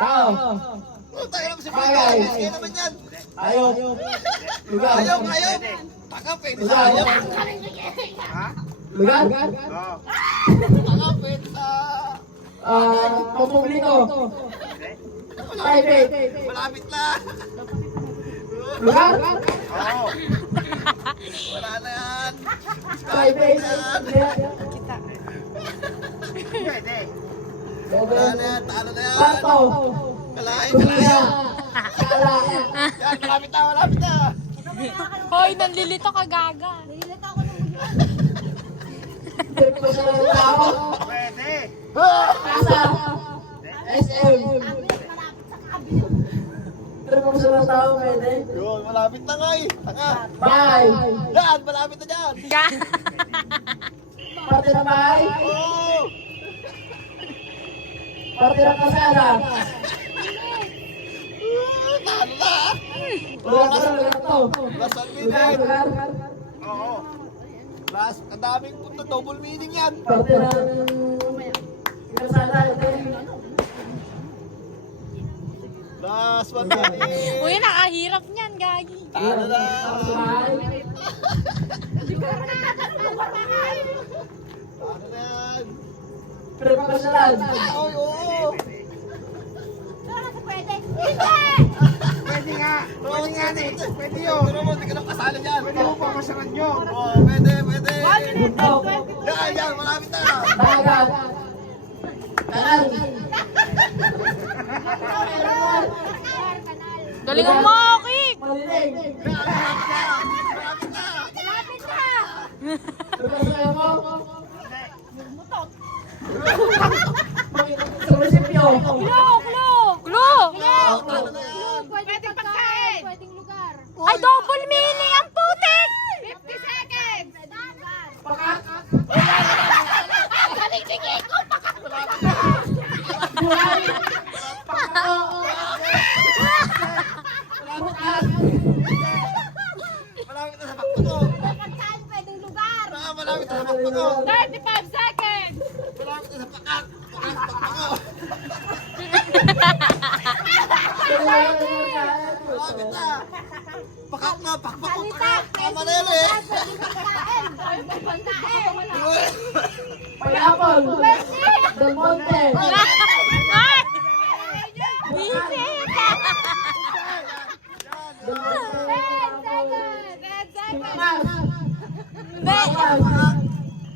Tao. Tayo naman si Bagay. Bagay. Kaya naman yan. Hayop. Lugar. Ayaw, ayaw. Taka, pwede sa Lugar. ayaw. Lugar. Taka, pwede sa... Pampubliko. Private. Malapit na. Lugar. Wala na yan. Private. Wala na yan. Talo na yan. Parto. Kalahin, Kumila. kalahin. Sala. Yan, malapit na, malapit na. Hoy, nanlilito ka gaga. Sirkulasyon ng tao. Kasa. SM. Sirkulasyon ng tao, pwede. Yun, malapit na nga eh. Taka. Bahay. Yan, malapit na dyan. Parte ng bahay. Oo. Parte ng kasada. Talo na. Lugar to, lugar to. Last one Lugar, minute. lugar. Last, ang daming punta, double meaning yan. Parte ng kasada. Last one minute. Uy, nakahirap niyan, gagi. Talo na. Bahay. Talo na yan. Sirkulasyon. Ay, oo. Pwede nga eh. Pwede yun. Pero mo, hindi ka na kasali dyan. Pwede mo pamasaran nyo. Oo, pwede, pwede. Oh. Yan, yan, malapit na. Dagat. Kanal. Galingan mo, Kik. Malilig. Malapit na. Sirkulasyon mo. Sa munisipyo. Klo. Talo na yan. Pwedeng pagkain. Pwedeng lugar. Ay, double meaning ang putik. 50 seconds. Pakak. Buhay. Pakak. Bukas. Malapit na sa bakto. Pagkain, pwedeng lugar. Malapit na sa bakto. 35 seconds. Malapit na sa pakak. Pakak, bakto. Malapit na. Pakak na, pakpak ko, pakak. Tama na yan eh. Pwedeng pagkain. Pwedeng pagkain. Pineapple. Del Monte. Ay! Busy. 10 seconds. 10 seconds. Bukas. Hindi.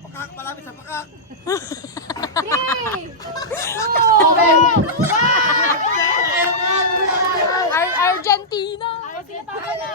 Pakak, malapit sa pakak. 3, 2, Okay. 1. Argentina. Sige, tama na.